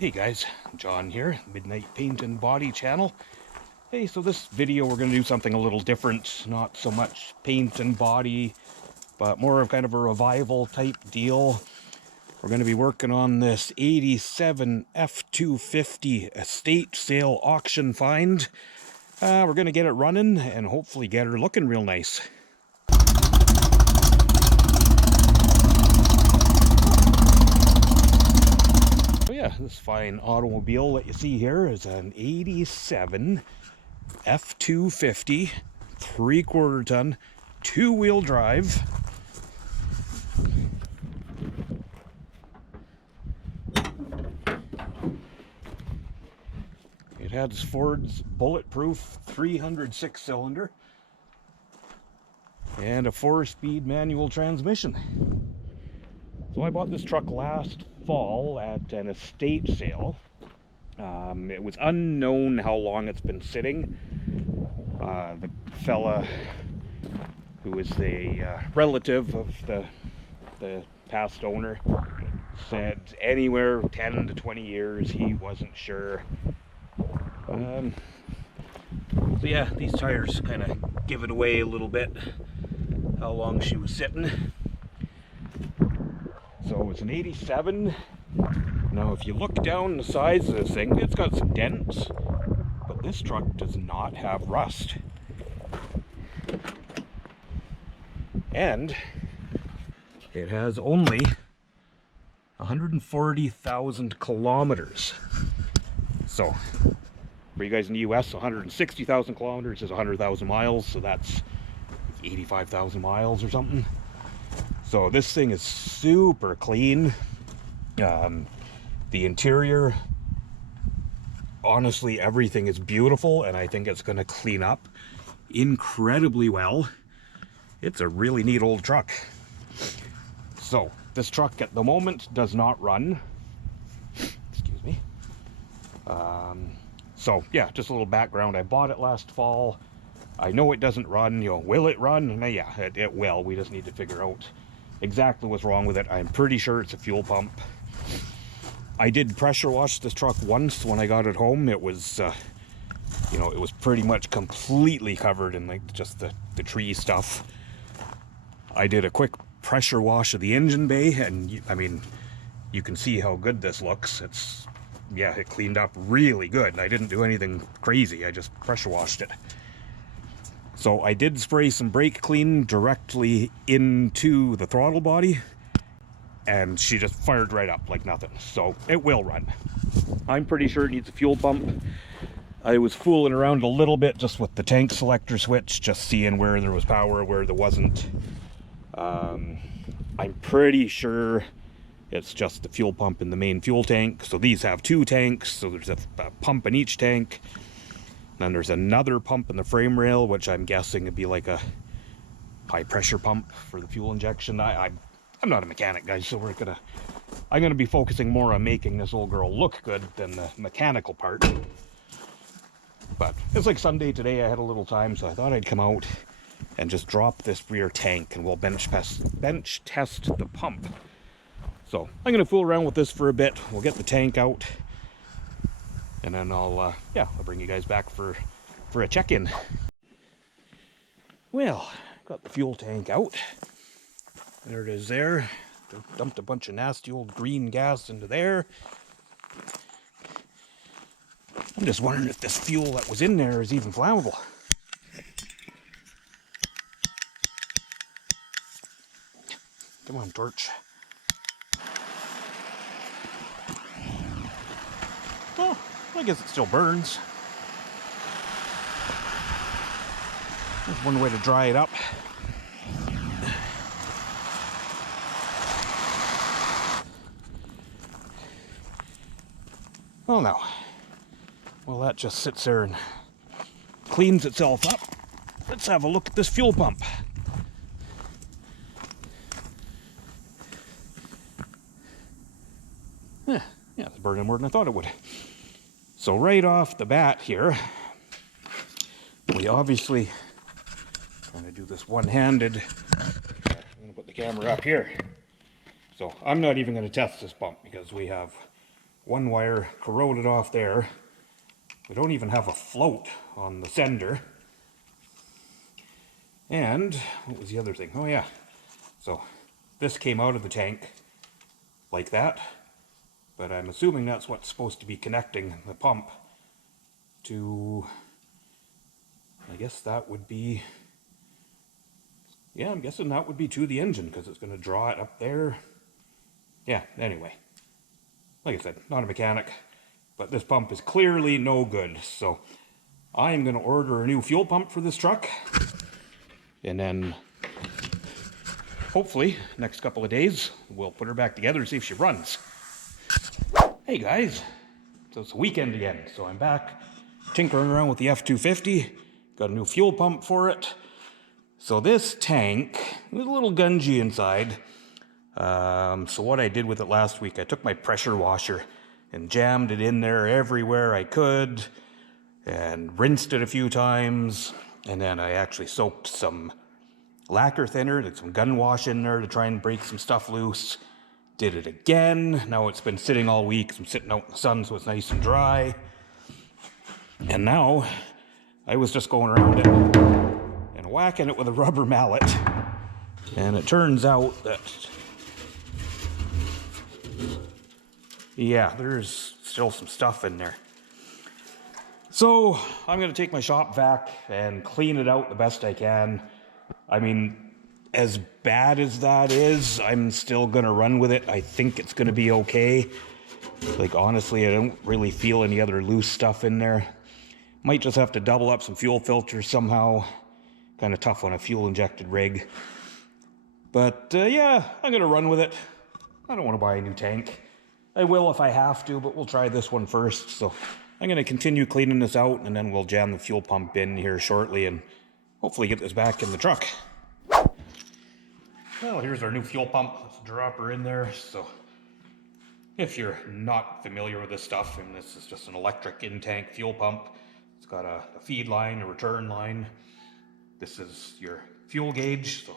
Hey guys, John here, Midnight Paint and Body channel. Hey, so this video we're going to do something a little different, not so much paint and body, but more of kind of a revival type deal. We're going to be working on this 87 F250 estate sale auction find. We're going to get it running and hopefully get her looking real nice. So yeah, this fine automobile that you see here is an 87 F250 3/4 ton 2-wheel drive. It has Ford's bulletproof 306 cylinder and a 4-speed manual transmission. So I bought this truck last fall at an estate sale. It was unknown how long it's been sitting. The fella who was a relative of the past owner said anywhere 10 to 20 years. He wasn't sure. So yeah, these tires kind of give it away a little bit how long she was sitting. So it's an 87. Now if you look down the sides of this thing, it's got some dents, but this truck does not have rust. And it has only 140,000 kilometers. So for you guys in the US, 160,000 kilometers is 100,000 miles, so that's 85,000 miles or something. So this thing is super clean. The interior, honestly, everything is beautiful, and I think it's going to clean up incredibly well. It's a really neat old truck. So this truck at the moment does not run. Excuse me. So yeah, just a little background. I bought it last fall. I know it doesn't run. You know, will it run? Yeah, it will. We just need to figure out exactly what's wrong with it. I'm pretty sure it's a fuel pump. I did pressure wash this truck once when I got it home. It was, you know, it was pretty much completely covered in like just the tree stuff. I did a quick pressure wash of the engine bay, and I mean, you can see how good this looks. It's, yeah, it cleaned up really good. I didn't do anything crazy. I just pressure washed it. So I did spray some brake clean directly into the throttle body, and she just fired right up like nothing. So it will run. I'm pretty sure it needs a fuel pump. I was fooling around a little bit just with the tank selector switch, just seeing where there was power, where there wasn't. I'm pretty sure it's just the fuel pump in the main fuel tank. So these have 2 tanks, so there's a pump in each tank. Then there's another pump in the frame rail, which I'm guessing would be like a high pressure pump for the fuel injection. I'm not a mechanic, guys, so I'm gonna be focusing more on making this old girl look good than the mechanical part. But it's like Sunday today. I had a little time, so I thought I'd come out and just drop this rear tank, and we'll bench test the pump. So I'm gonna fool around with this for a bit. We'll get the tank out, and then I'll bring you guys back for a check-in. Well, got the fuel tank out. There it is there. Dumped a bunch of nasty old green gas into there. I'm just wondering if this fuel that was in there is even flammable. Come on, torch. Oh, I guess it still burns. There's one way to dry it up. Well, now, well, that just sits there and cleans itself up. Let's have a look at this fuel pump. Yeah, it's burning more than I thought it would. So right off the bat here, we obviously trying to do this one-handed. I'm going to put the camera up here. So I'm not even going to test this pump because we have one wire corroded off there. We don't even have a float on the sender. And what was the other thing? Oh yeah, so this came out of the tank like that, but I'm assuming that's what's supposed to be connecting the pump to, I guess that would be, yeah, I'm guessing that would be to the engine, because it's going to draw it up there. Yeah, anyway, like I said, not a mechanic, but this pump is clearly no good, so I'm going to order a new fuel pump for this truck, and then hopefully next couple of days we'll put her back together and see if she runs. Hey guys, so it's the weekend again, so I'm back tinkering around with the F250, got a new fuel pump for it. So this tank was a little gungy inside. So what I did with it last week, I took my pressure washer and jammed it in there everywhere I could and rinsed it a few times, and then I actually soaked some lacquer thinner, did some gun wash in there to try and break some stuff loose. Did it again. Now it's been sitting all week. I'm sitting out in the sun so it's nice and dry. And now I was just going around it and whacking it with a rubber mallet. And it turns out that, yeah, there's still some stuff in there. So I'm going to take my shop vac and clean it out the best I can. I mean, as bad as that is, I'm still going to run with it. I think it's going to be okay. Like, honestly, I don't really feel any other loose stuff in there. Might just have to double up some fuel filters somehow. Kind of tough on a fuel-injected rig. But, yeah, I'm going to run with it. I don't want to buy a new tank. I will if I have to, but we'll try this one first. So I'm going to continue cleaning this out, and then we'll jam the fuel pump in here shortly and hopefully get this back in the truck. Well, here's our new fuel pump. Let's drop her in there. So if you're not familiar with this stuff, and this is just an electric in-tank fuel pump. It's got a feed line, a return line. This is your fuel gauge. So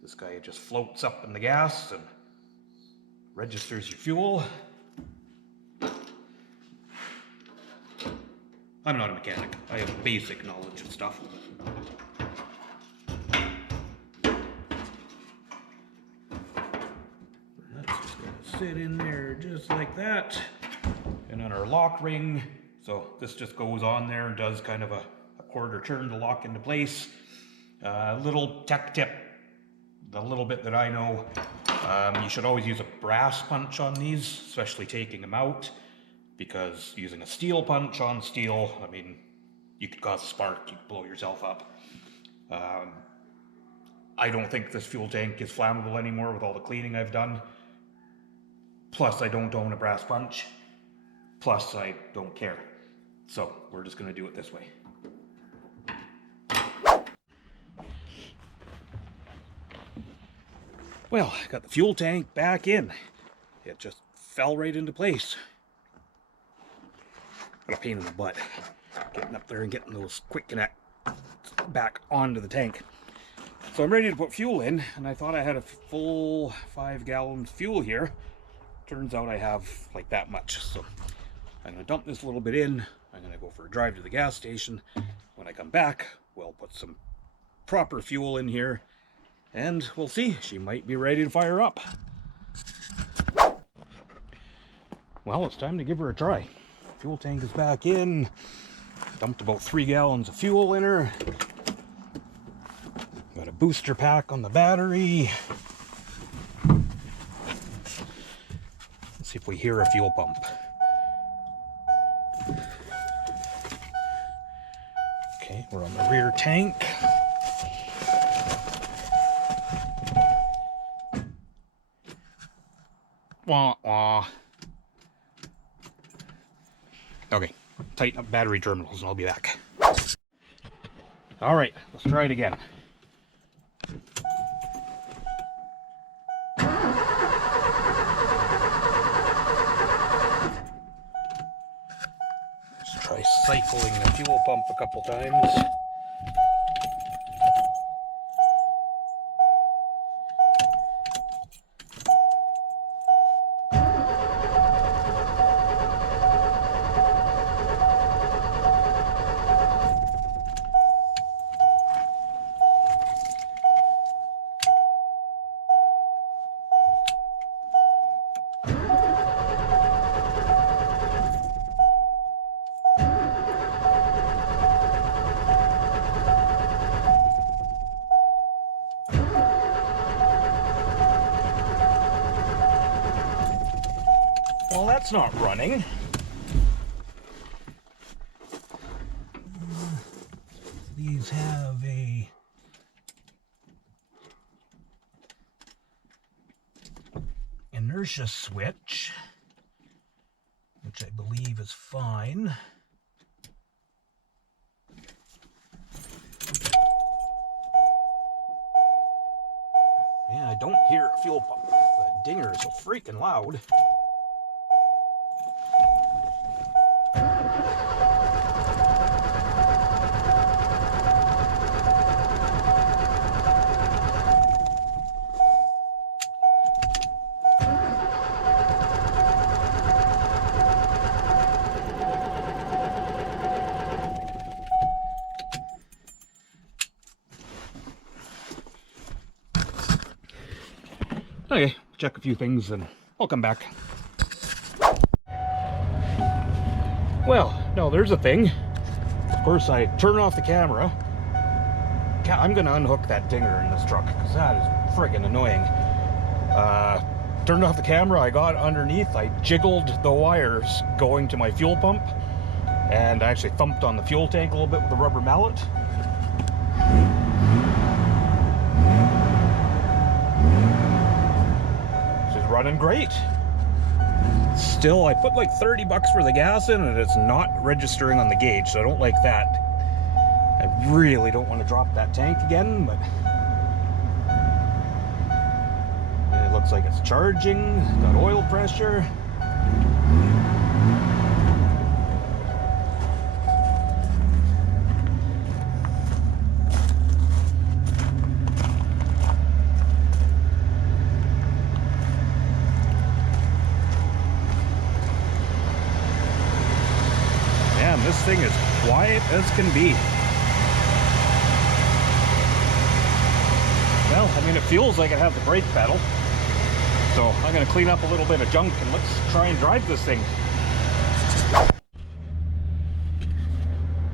this guy just floats up in the gas and registers your fuel. I'm not a mechanic. I have basic knowledge of stuff. Sit in there just like that, and then our lock ring, so this just goes on there and does kind of a quarter turn to lock into place. Little tech tip, the little bit that I know, you should always use a brass punch on these, especially taking them out, because using a steel punch on steel, I mean, you could cause a spark, you could blow yourself up. I don't think this fuel tank is flammable anymore with all the cleaning I've done. Plus, I don't own a brass punch. Plus, I don't care. So, we're just going to do it this way. Well, I got the fuel tank back in. It just fell right into place. What a pain in the butt. Getting up there and getting those quick connect back onto the tank. So I'm ready to put fuel in, and I thought I had a full 5 gallons fuel here. Turns out I have like that much, so I'm going to dump this a little bit in. I'm going to go for a drive to the gas station. When I come back, we'll put some proper fuel in here, and we'll see. She might be ready to fire up. Well, it's time to give her a try. Fuel tank is back in. Dumped about 3 gallons of fuel in her. Got a booster pack on the battery. See if we hear a fuel pump. Okay, we're on the rear tank. Wah, wah. Okay, tighten up battery terminals and I'll be back. All right, let's try it again. Try cycling the fuel pump a couple times. that's not running. These have a inertia switch, which I believe is fine. Yeah, I don't hear a fuel pump. The dinger is so freaking loud. Okay, check a few things and I'll come back. Well, no, there's a thing. Of course, I turn off the camera. I'm gonna unhook that dinger in this truck because that is friggin' annoying. Turned off the camera, I got underneath, I jiggled the wires going to my fuel pump, and I actually thumped on the fuel tank a little bit with a rubber mallet. Running great. Still, I put like 30 bucks for the gas in and it's not registering on the gauge, so I don't like that. I really don't want to drop that tank again, but it looks like it's charging, got oil pressure. This thing is quiet as can be. Well, I mean, it feels like it has a brake pedal. So I'm going to clean up a little bit of junk and let's try and drive this thing.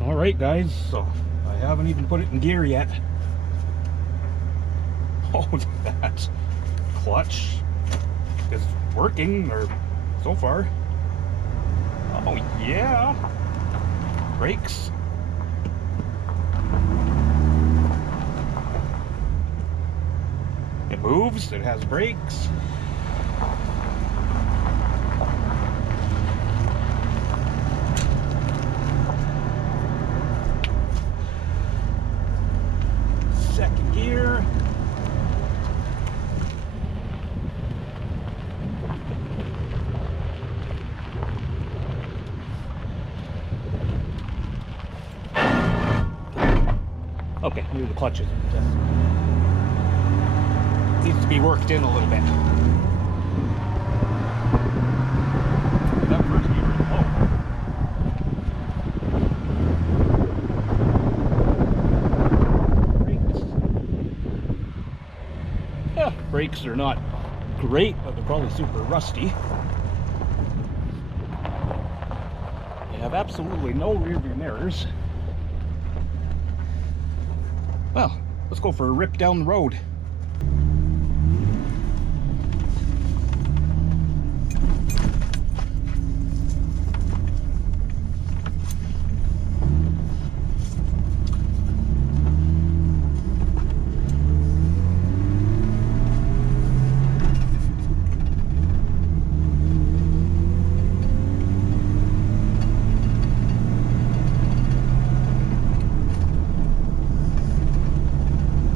Alright guys, so I haven't even put it in gear yet. Oh, that clutch is working, or so far. Oh yeah. Brakes. It moves, it has brakes. Second gear. Okay, maybe the clutch isn't. Needs to be worked in a little bit. That first gear is low. Brakes. Yeah, brakes are not great, but they're probably super rusty. They have absolutely no rear view mirrors. Well, let's go for a rip down the road.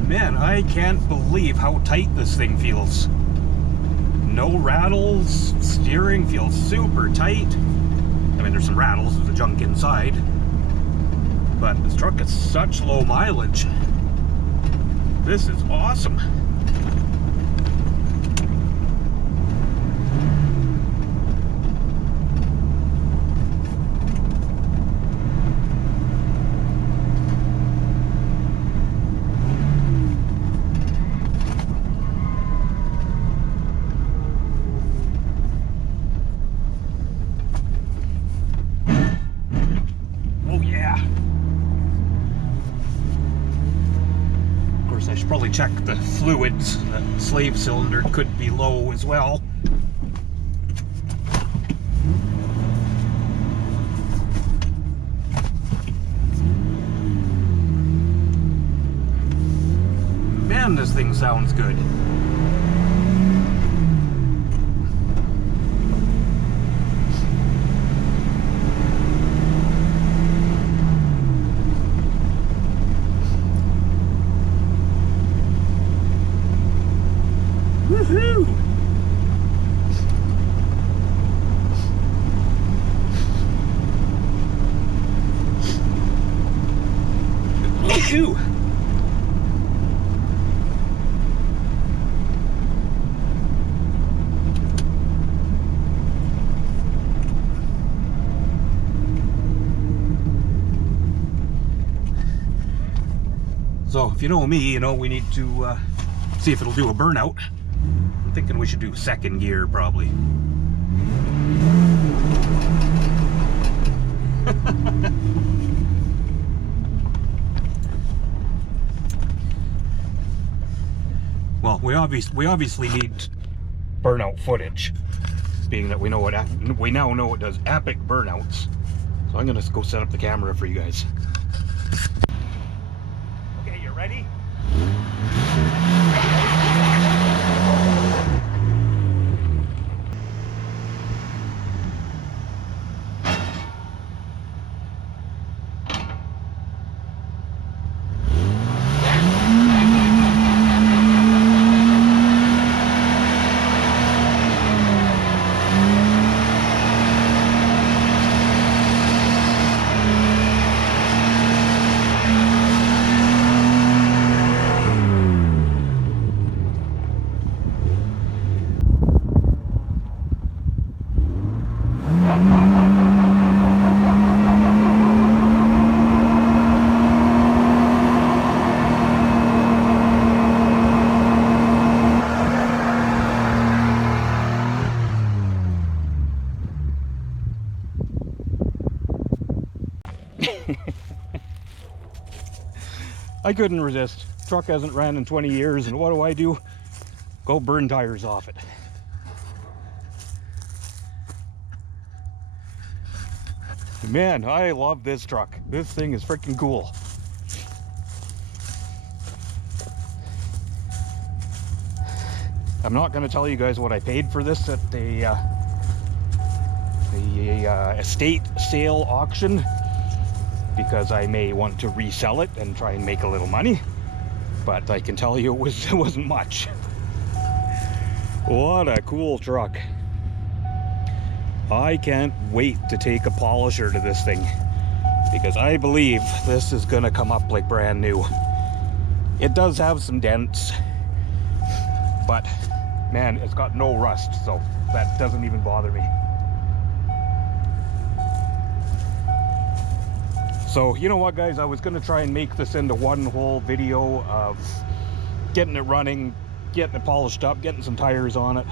Man, I can't believe how tight this thing feels. No rattles, steering feels super tight. I mean, there's some rattles with the junk inside, but this truck is such low mileage. This is awesome. I should probably check the fluids. The slave cylinder could be low as well. Man, this thing sounds good. Woohoo! Woohoo! So, if you know me, you know we need to see if it'll do a burnout. I'm thinking we should do second gear, probably. Well, we obviously need burnout footage, being that we now know it does epic burnouts. So I'm gonna go set up the camera for you guys. Okay, you ready? I couldn't resist. Truck hasn't ran in 20 years, and what do? Go burn tires off it. Man, I love this truck. This thing is freaking cool. I'm not going to tell you guys what I paid for this at the estate sale auction, because I may want to resell it and try and make a little money, but I can tell you it wasn't much. What a cool truck. I can't wait to take a polisher to this thing, because I believe this is gonna come up like brand new. It does have some dents, but man, it's got no rust, so that doesn't even bother me. So, you know what, guys, I was going to try and make this into one whole video of getting it running, getting it polished up, getting some tires on it.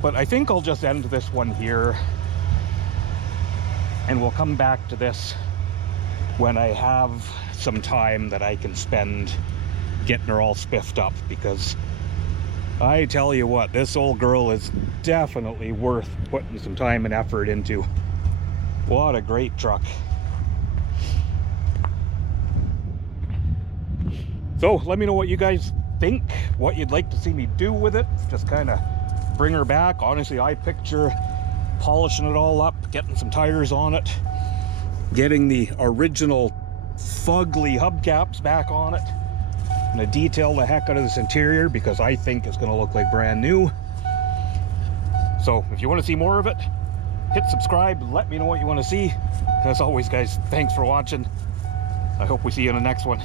But I think I'll just end this one here, and we'll come back to this when I have some time that I can spend getting her all spiffed up, because I tell you what, this old girl is definitely worth putting some time and effort into. What a great truck. So let me know what you guys think, what you'd like to see me do with it. Just kind of bring her back. Honestly, I picture polishing it all up, getting some tires on it, getting the original fugly hubcaps back on it. I'm gonna detail the heck out of this interior because I think it's gonna look like brand new. So if you want to see more of it, hit subscribe, let me know what you want to see. As always, guys, thanks for watching. I hope we see you in the next one.